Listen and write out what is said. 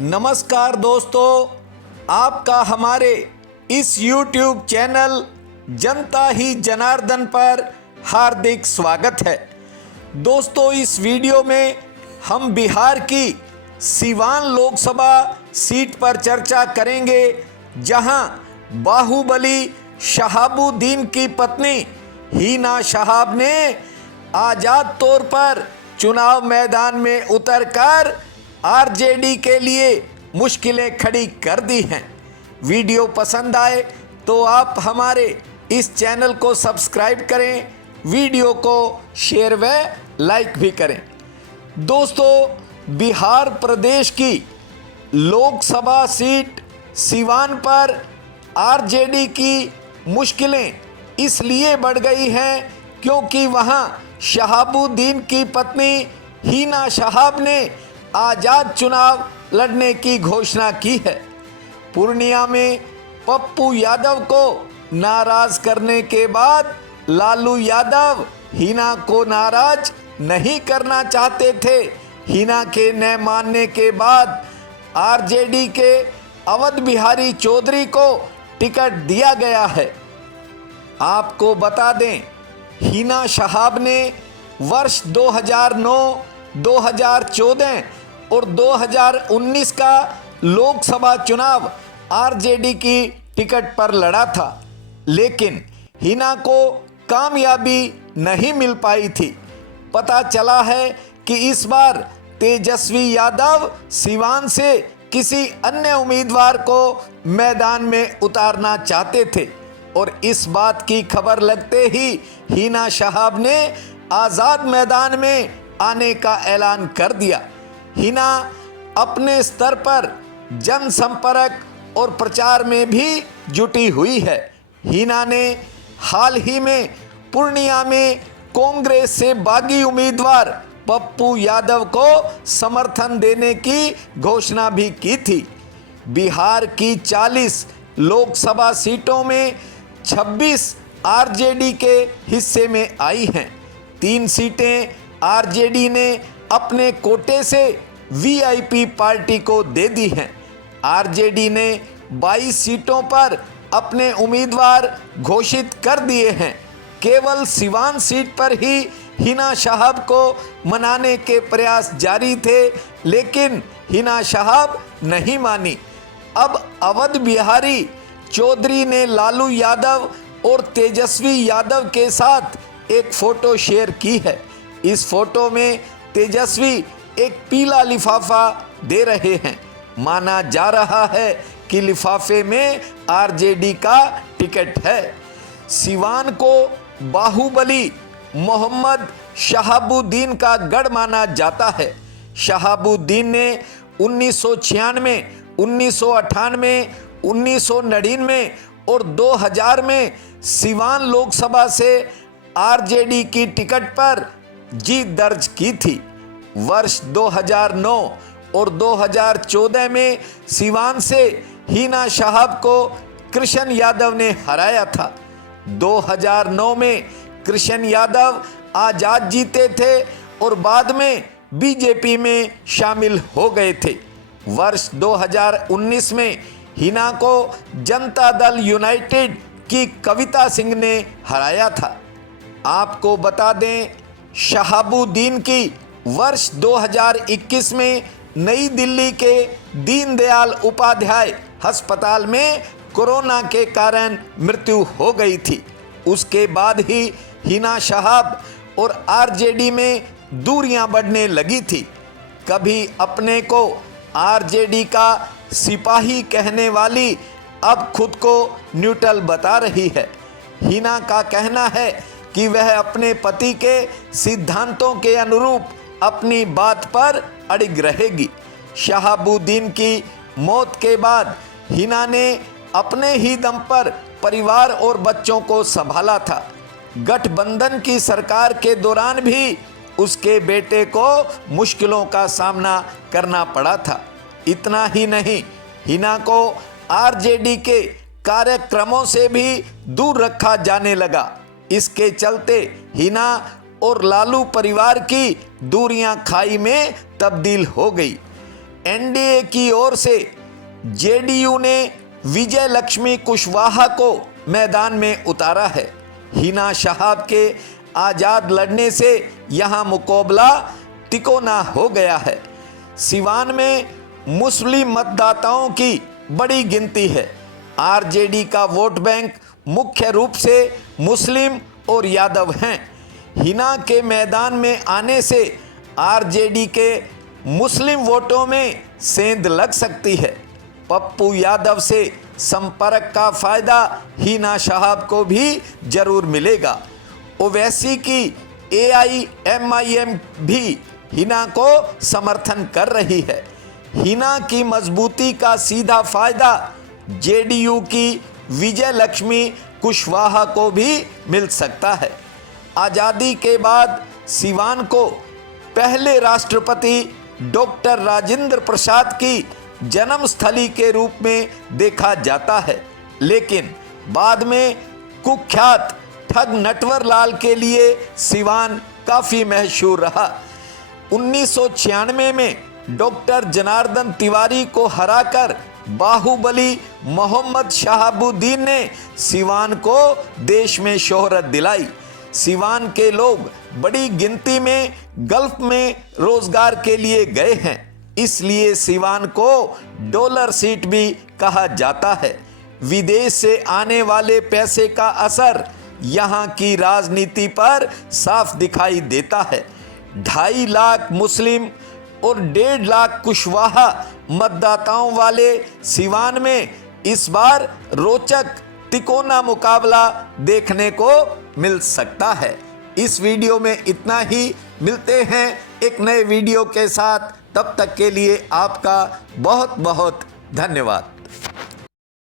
नमस्कार दोस्तों, आपका हमारे इस YouTube चैनल जनता ही जनार्दन पर हार्दिक स्वागत है। दोस्तों, इस वीडियो में हम बिहार की सीवान लोकसभा सीट पर चर्चा करेंगे, जहां बाहुबली शहाबुद्दीन की पत्नी हिना शहाब ने आज़ाद तौर पर चुनाव मैदान में उतरकर आरजेडी के लिए मुश्किलें खड़ी कर दी हैं। वीडियो पसंद आए तो आप हमारे इस चैनल को सब्सक्राइब करें, वीडियो को शेयर व लाइक भी करें। दोस्तों, बिहार प्रदेश की लोकसभा सीट सीवान पर आरजेडी की मुश्किलें इसलिए बढ़ गई हैं क्योंकि वहां शहाबुद्दीन की पत्नी हिना शहाब ने आज़ाद चुनाव लड़ने की घोषणा की है। पूर्णिया में पप्पू यादव को नाराज करने के बाद लालू यादव हिना को नाराज नहीं करना चाहते थे। हिना के न मानने के बाद आरजेडी के अवध बिहारी चौधरी को टिकट दिया गया है। आपको बता दें, हिना शहाब ने वर्ष 2009, 2014 और 2019 का लोकसभा चुनाव आरजेडी की टिकट पर लड़ा था, लेकिन हिना को कामयाबी नहीं मिल पाई थी। पता चला है कि इस बार तेजस्वी यादव सीवान से किसी अन्य उम्मीदवार को मैदान में उतारना चाहते थे और इस बात की खबर लगते ही हिना शहाब ने आज़ाद मैदान में आने का ऐलान कर दिया। हिना अपने स्तर पर जनसंपर्क और प्रचार में भी जुटी हुई है। हिना ने हाल ही में पूर्णिया में कांग्रेस से बागी उम्मीदवार पप्पू यादव को समर्थन देने की घोषणा भी की थी। बिहार की 40 लोकसभा सीटों में 26 आरजेडी के हिस्से में आई हैं। 3 सीटें आरजेडी ने अपने कोटे से वीआईपी पार्टी को दे दी हैं। आरजेडी ने 22 सीटों पर अपने उम्मीदवार घोषित कर दिए हैं। केवल सीवान सीट पर ही हिना शहाब को मनाने के प्रयास जारी थे, लेकिन हिना शहाब नहीं मानी। अब अवध बिहारी चौधरी ने लालू यादव और तेजस्वी यादव के साथ एक फोटो शेयर की है। इस फोटो में तेजस्वी एक पीला लिफाफा दे रहे हैं। माना जा रहा है कि लिफाफे में आरजेडी का टिकट है। सीवान को बाहुबली मोहम्मद शहाबुद्दीन का गढ़ माना जाता है। शहाबुद्दीन ने 1996, 1998, 1999 और 2000 में सीवान लोकसभा से आरजेडी की टिकट पर जीत दर्ज की थी। वर्ष 2009 और 2014 में सीवान से हिना शहाब को कृष्ण यादव ने हराया था। 2009 में कृष्ण यादव आज़ाद जीते थे और बाद में बीजेपी में शामिल हो गए थे। वर्ष 2019 में हिना को जनता दल यूनाइटेड की कविता सिंह ने हराया था। आपको बता दें, शहाबुद्दीन की वर्ष 2021 में नई दिल्ली के दीनदयाल उपाध्याय अस्पताल में कोरोना के कारण मृत्यु हो गई थी। उसके बाद ही हिना शहाब और आरजेडी में दूरियां बढ़ने लगी थी। कभी अपने को आरजेडी का सिपाही कहने वाली अब खुद को न्यूट्रल बता रही है। हिना का कहना है कि वह अपने पति के सिद्धांतों के अनुरूप अपनी बात पर अड़िग रहेगी। शहाबुद्दीन की मौत के बाद हिना ने अपने ही दम पर परिवार और बच्चों को संभाला था। गठबंधन की सरकार के दौरान भी उसके बेटे को मुश्किलों का सामना करना पड़ा था। इतना ही नहीं, हिना को आरजेडी के कार्यक्रमों से भी दूर रखा जाने लगा। इसके चलते हिना और लालू परिवार की दूरियां खाई में तब्दील हो गई। एनडीए की ओर से जेडीयू ने विजय लक्ष्मी कुशवाहा को मैदान में उतारा है। हिना शहाब के आज़ाद लड़ने से यहां मुकाबला तिकोना हो गया है। सिवान में मुस्लिम मतदाताओं की बड़ी गिनती है। आरजेडी का वोट बैंक मुख्य रूप से मुस्लिम और यादव हैं। हिना के मैदान में आने से आरजेडी के मुस्लिम वोटों में सेंध लग सकती है। पप्पू यादव से संपर्क का फायदा हिना शहाब को भी जरूर मिलेगा। ओवैसी की AIMIM भी हिना को समर्थन कर रही है। हिना की मजबूती का सीधा फायदा जेडीयू की विजय लक्ष्मी कुशवाहा को भी मिल सकता है। आज़ादी के बाद सिवान को पहले राष्ट्रपति डॉक्टर राजेंद्र प्रसाद की जन्मस्थली के रूप में देखा जाता है, लेकिन बाद में कुख्यात ठग नटवरलाल के लिए सिवान काफ़ी मशहूर रहा। 1996 में डॉक्टर जनार्दन तिवारी को हराकर बाहुबली मोहम्मद शहाबुद्दीन ने सिवान को देश में शोहरत दिलाई। सिवान के लोग बड़ी गिनती में गल्फ में रोजगार के लिए गए हैं, इसलिए सिवान को डॉलर सीट भी कहा जाता है। विदेश से आने वाले पैसे का असर यहाँ की राजनीति पर साफ दिखाई देता है। 2.5 लाख मुस्लिम और 1.5 लाख कुशवाहा मतदाताओं वाले सिवान में इस बार रोचक तिकोना मुकाबला देखने को मिल सकता है। इस वीडियो में इतना ही। मिलते हैं एक नए वीडियो के साथ, तब तक के लिए आपका बहुत बहुत धन्यवाद।